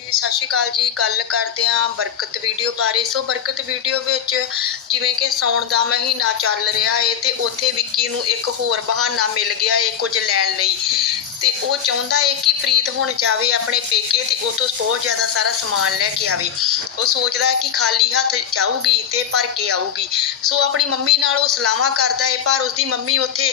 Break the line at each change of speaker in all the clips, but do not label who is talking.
ਜੀ ਸਤਿ ਸ਼੍ਰੀ ਅਕਾਲ ਜੀ। ਗੱਲ ਕਰਦੇ ਹਾਂ ਬਰਕਤ ਵੀਡੀਓ ਬਾਰੇ। ਸੋ ਬਰਕਤ ਵੀਡੀਓ ਵਿੱਚ ਜਿਵੇਂ ਕਿ ਸਾਉਣ ਦਾ ਮਹੀਨਾ ਚੱਲ ਰਿਹਾ ਏ ਤੇ ਉੱਥੇ ਵਿੱਕੀ ਨੂੰ ਇੱਕ ਹੋਰ ਬਹਾਨਾ ਮਿਲ ਗਿਆ ਏ ਕੁਝ ਲੈਣ ਲਈ। ਤੇ ਉਹ ਚਾਹੁੰਦਾ ਹੈ ਕਿ ਪ੍ਰੀਤ ਹੁਣ ਜਾਵੇ ਆਪਣੇ ਪੇਕੇ ਤੇ ਉਤੋਂ ਬਹੁਤ ਜ਼ਿਆਦਾ ਸਾਰਾ ਸਮਾਨ ਲੈ ਕੇ ਆਵੇ। ਉਹ ਸੋਚਦਾ ਹੈ ਕਿ ਖਾਲੀ ਹੱਥ ਜਾਊਗੀ ਤੇ ਭਰ ਕੇ ਆਊਗੀ। ਸੋ ਆਪਣੀ ਮੰਮੀ ਨਾਲ ਉਹ ਸਲਾਹਾਂ ਕਰਦਾ ਹੈ ਪਰ ਉਸਦੀ ਮੰਮੀ ਉੱਥੇ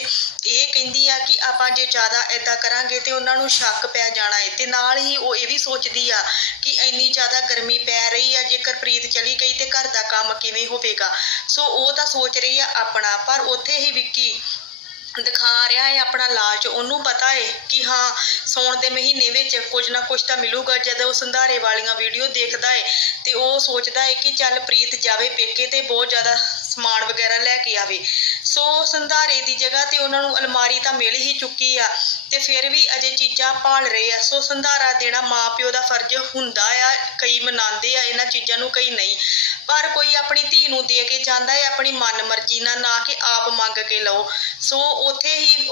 ਇਹ ਕਹਿੰਦੀ ਆ ਕਿ ਆਪਾਂ ਜੇ ਜ਼ਿਆਦਾ ਏਦਾਂ ਕਰਾਂਗੇ ਤੇ ਉਹਨਾਂ ਨੂੰ ਸ਼ੱਕ ਪੈ ਜਾਣਾ ਏ। ਤੇ ਨਾਲ ਹੀ ਉਹ ਇਹ ਵੀ ਸੋਚਦੀ ਆ ਕਿ ਇੰਨੀ ਜ਼ਿਆਦਾ ਗਰਮੀ ਪੈ ਰਹੀ ਆ, ਜੇਕਰ ਪ੍ਰੀਤ ਚਲੀ ਗਈ ਤੇ ਘਰ ਦਾ ਕੰਮ ਕਿਵੇਂ ਹੋਵੇਗਾ। ਸੋ ਉਹ ਤਾਂ ਸੋਚ ਰਹੀ ਆ ਆਪਣਾ, ਪਰ ਉੱਥੇ ਹੀ ਵਿੱਕੀ ਦਿਖਾ ਰਿਹਾ ਹੈ ਆਪਣਾ ਲਾਲਚ, ਉਹਨੂੰ ਪਤਾ ਹੈ ਕਿ ਹਾਂ, ਸੌਣ ਦੇ ਮਹੀਨੇ ਵਿੱਚ ਕੁਝ ਨਾ ਕੁਝ ਤਾਂ ਮਿਲੂਗਾ। ਜਦ ਉਹ ਸੰਧਾਰੇ ਵਾਲੀਆਂ ਵੀਡੀਓ ਦੇਖਦਾ ਹੈ ਤੇ ਉਹ ਸੋਚਦਾ ਹੈ ਕਿ ਚੱਲ ਪ੍ਰੀਤ ਜਾਵੇ ਪੇਕੇ ਤੇ ਬਹੁਤ ਜ਼ਿਆਦਾ ਸਮਾਨ ਵਗੈਰਾ ਲੈ ਕੇ ਆਵੇ। ਸੋ ਸੰਧਾਰੇ ਦੀ ਜਗ੍ਹਾ ਤੇ ਉਹਨਾਂ ਨੂੰ ਅਲਮਾਰੀ ਤਾਂ ਮਿਲ ਹੀ ਚੁੱਕੀ ਆ ਤੇ ਫਿਰ ਵੀ ਅਜੇ ਚੀਜ਼ਾਂ ਭਾਲ ਰਹੇ ਆ। ਸੋ ਸੰਧਾਰਾ ਦੇਣਾ ਮਾਪਿਓ ਦਾ ਫਰਜ਼ ਹੁੰਦਾ ਆ, ਕਈ ਮਨਾਉਂਦੇ ਆ ਇਹਨਾਂ ਚੀਜ਼ਾਂ ਨੂੰ, ਕਈ ਨਹੀਂ। ਪਰ ਕੋਈ ਆਪਣੀ ਧੀ ਨੂੰ ਦੇ ਕੇ ਜਾਂਦਾ ਹੈ, ਆਪਣੀ ਮਨ ਮਰਜ਼ੀ ਨਾਲ, ਨਾ ਕਿ ਆਪ ਮੰਗ ਕੇ ਲਓ। ਸੋ ਉੱਥੇ ਹੀ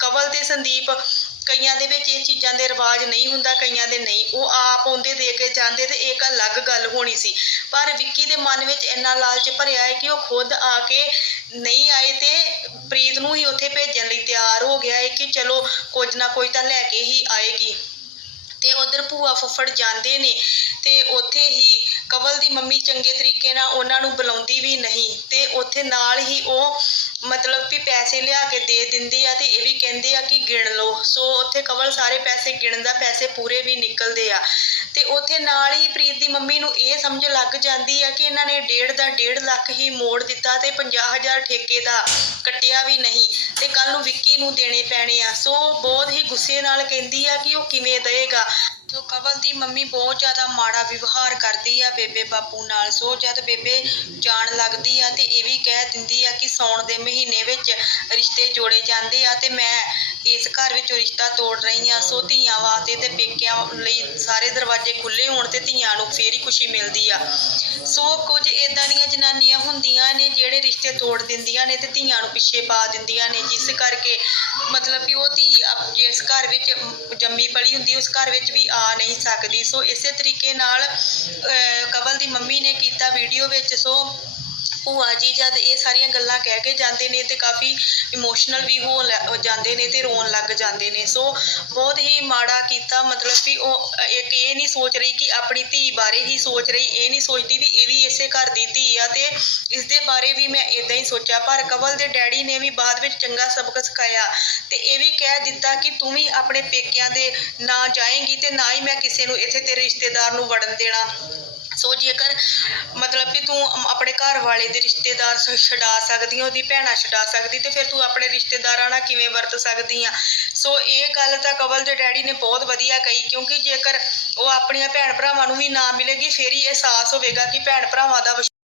ਕਵਲ ਤੇ ਸੰਦੀਪ ਕਈਆਂ ਦੇ ਵਿੱਚ ਇਹ ਚੀਜ਼ਾਂ ਦੇ ਰਿਵਾਜ ਨਹੀਂ ਹੁੰਦਾ, ਕਈਆਂ ਦੇ ਨਹੀਂ। ਉਹ ਆਪ ਆਉਂਦੇ ਦੇ ਕੇ ਜਾਂਦੇ ਤੇ ਇੱਕ ਅਲੱਗ ਗੱਲ ਹੋਣੀ ਸੀ। ਪਰ ਵਿੱਕੀ ਦੇ ਮਨ ਵਿੱਚ ਇੰਨਾ ਲਾਲਚ ਭਰਿਆ ਹੈ ਕਿ ਉਹ ਖੁਦ ਆ ਕੇ ਨਹੀਂ ਆਏ ਤੇ ਪ੍ਰੀਤ ਨੂੰ ਹੀ ਉੱਥੇ ਭੇਜਣ ਲਈ ਤਿਆਰ ਹੋ ਗਿਆ ਹੈ ਕਿ ਚਲੋ, ਕੁਝ ਨਾ ਕੁਝ ਤਾਂ ਲੈ ਕੇ ਹੀ ਆਏਗੀ। ਤੇ ਉਧਰ ਭੂਆ ਫੁੱਫੜ ਜਾਂਦੇ ਨੇ ਤੇ ਉੱਥੇ ਹੀ ਕਵਲ ਦੀ ਮੰਮੀ ਚੰਗੇ ਤਰੀਕੇ ਨਾਲ ਉਹਨਾਂ ਨੂੰ ਬੁਲਾਉਂਦੀ ਵੀ ਨਹੀਂ ਤੇ ਉੱਥੇ ਨਾਲ ਹੀ ਉਹ ਮਤਲਬ ਵੀ ਪੈਸੇ ਲਿਆ ਕੇ ਦੇ ਦਿੰਦੇ ਆ ਤੇ ਇਹ ਵੀ ਕਹਿੰਦੇ ਆ ਕਿ ਗਿਣ ਲਓ। ਸੋ ਉੱਥੇ ਕਵਲ ਸਾਰੇ ਪੈਸੇ ਗਿਣਦਾ ਪੈਸੇ ਪੂਰੇ ਵੀ ਨਿਕਲਦੇ ਆ। ਤੇ ਉੱਥੇ ਨਾਲ ਹੀ ਪ੍ਰੀਤ ਦੀ ਮੰਮੀ ਨੂੰ ਇਹ ਸਮਝ ਲੱਗ ਜਾਂਦੀ ਆ ਕਿ ਇਹਨਾਂ ਨੇ ਡੇਢ ਦਾ ਡੇਢ ਲੱਖ ਹੀ ਮੋੜ ਦਿੱਤਾ ਤੇ 50000 ਠੇਕੇ ਦਾ ਕੱਟਿਆ ਵੀ ਨਹੀਂ ਤੇ ਕੱਲ ਨੂੰ ਵਿੱਕੀ ਨੂੰ ਦੇਣੇ ਪੈਣੇ ਆ। ਸੋ ਬਹੁਤ ਹੀ ਗੁੱਸੇ ਨਾਲ ਕਹਿੰਦੀ ਆ ਕਿ ਉਹ ਕਿਵੇਂ ਦੇਏਗਾ ਸੋ ਕਵਲ ਦੀ ਮੰਮੀ ਬਹੁਤ ਜ਼ਿਆਦਾ ਮਾੜਾ ਵਿਵਹਾਰ ਕਰਦੀ ਆ, ਬੇਬੇ ਬਾਪੂ ਨਾਲ ਸੋ ਜਦ ਬੇਬੇ ਜਾਣ ਲੱਗਦੀ ਆ ਤੇ ਇਹ ਵੀ ਕਹਿ ਦਿੰਦੀ ਆ ਕਿ ਸੌਣ ਦੇ ਮਹੀਨੇ ਵਿੱਚ ਰਿਸ਼ਤੇ ਜੋੜੇ ਜਾਂਦੇ ਆ ਤੇ ਮੈਂ ਇਸ ਘਰ ਵਿੱਚੋਂ ਰਿਸ਼ਤਾ ਤੋੜ ਰਹੀ ਆ ਸੋ ਧੀਆਂ ਵਾਸਤੇ ਤੇ ਪੇਕਿਆਂ ਲਈ ਸਾਰੇ ਦਰਵਾਜ਼ੇ ਖੁੱਲੇ ਹੋਣ ਤੇ ਧੀਆਂ ਨੂੰ ਫੇਰ ਹੀ ਖੁਸ਼ੀ ਮਿਲਦੀ ਆ। ਸੋ ਕੁਝ ਇਦਾਂ ਦੀਆਂ ਜਨਾਨੀਆਂ ਹੁੰਦੀਆਂ ਨੇ ਜਿਹੜੇ ਰਿਸ਼ਤੇ ਤੋੜ ਦਿੰਦੀਆਂ ਨੇ ਤੇ ਧੀਆਂ ਨੂੰ ਪਿੱਛੇ ਪਾ ਦਿੰਦੀਆਂ ਨੇ ਜਿਸ ਕਰਕੇ ਮਤਲਬ ਕਿ ਉਹ ਧੀ ਜਿਸ ਘਰ ਵਿੱਚ ਜੰਮੀ ਪਲੀ ਹੁੰਦੀ ਉਸ ਘਰ ਵਿੱਚ ਵੀ ਆ ਨਹੀਂ ਸਕਦੀ। ਸੋ ਇਸੇ ਤਰੀਕੇ ਨਾਲ ਅਹ, ਕਵਲ ਦੀ ਮੰਮੀ ਨੇ ਕੀਤਾ ਵੀਡੀਓ ਵਿੱਚ। ਸੋ ਭੂਆ ਜੀ, ਜਦ ਇਹ ਸਾਰੀਆਂ ਗੱਲਾਂ ਕਹਿ ਕੇ ਜਾਂਦੇ ਨੇ ਤੇ ਕਾਫੀ ਇਮੋਸ਼ਨਲ ਵੀ ਹੋ ਲੈ- ਜਾਂਦੇ ਨੇ ਤੇ ਰੋਣ ਲੱਗ ਜਾਂਦੇ ਨੇ। ਸੋ ਬਹੁਤ ਹੀ ਮਾੜਾ ਕੀਤਾ, ਮਤਲਬ ਕਿ ਉਹ ਇੱਕ ਇਹ ਨਹੀਂ ਸੋਚ ਰਹੀ ਕਿ ਆਪਣੀ ਧੀ ਬਾਰੇ ਹੀ ਸੋਚ ਰਹੀ, ਇਹ ਨਹੀਂ ਸੋਚਦੀ ਵੀ ਇਹ ਵੀ ਇਸੇ ਘਰ ਦੀ ਧੀ ਆ ਤੇ ਇਸ ਦੇ ਬਾਰੇ ਵੀ ਮੈਂ ਇਦਾਂ ਹੀ ਸੋਚਿਆ। ਪਰ ਕਵਲ ਦੇ ਡੈਡੀ ਨੇ ਵੀ ਬਾਅਦ ਵਿੱਚ ਚੰਗਾ ਸਬਕ ਸਿਖਾਇਆ ਤੇ ਇਹ ਵੀ ਕਹਿ ਦਿੱਤਾ ਕਿ ਤੂੰ ਵੀ ਆਪਣੇ ਪੇਕਿਆਂ ਦੇ ਨਾ ਜਾਏਂਗੀ ਤੇ ਨਾ ਹੀ ਮੈਂ ਕਿਸੇ ਨੂੰ ਇੱਥੇ ਤੇਰੇ ਰਿਸ਼ਤੇਦਾਰ ਨੂੰ ਵੜਨ ਦੇਣਾ। ਸੋ ਜੇਕਰ ਮਤਲਬ ਕਿ ਤੂੰ ਆਪਣੇ ਘਰ ਵਾਲੇ ਦੇ ਰਿਸ਼ਤੇਦਾਰ ਛਡਾ ਸਕਦੀ ਉਹਦੀ ਭੈਣਾਂ ਛਡਾ ਸਕਦੀ ਤੇ ਫਿਰ ਤੂੰ ਆਪਣੇ ਰਿਸ਼ਤੇਦਾਰਾਂ ਨਾਲ ਕਿਵੇਂ ਵਰਤ ਸਕਦੀ ਆ? ਸੋ ਇਹ ਗੱਲ ਤਾਂ ਕਵਲ ਦੇ ਡੈਡੀ ਨੇ ਬਹੁਤ ਵਧੀਆ ਕਹੀ, ਕਿਉਂਕਿ ਜੇਕਰ ਉਹ ਆਪਣੀਆਂ ਭੈਣ ਭਰਾਵਾਂ ਨੂੰ ਵੀ ਨਾ ਮਿਲੇਗੀ, ਫੇਰ ਹੀ ਅਹਿਸਾਸ ਹੋਵੇਗਾ ਕਿ ਭੈਣ ਭਰਾਵਾਂ ਦਾ ਵਿਸ਼-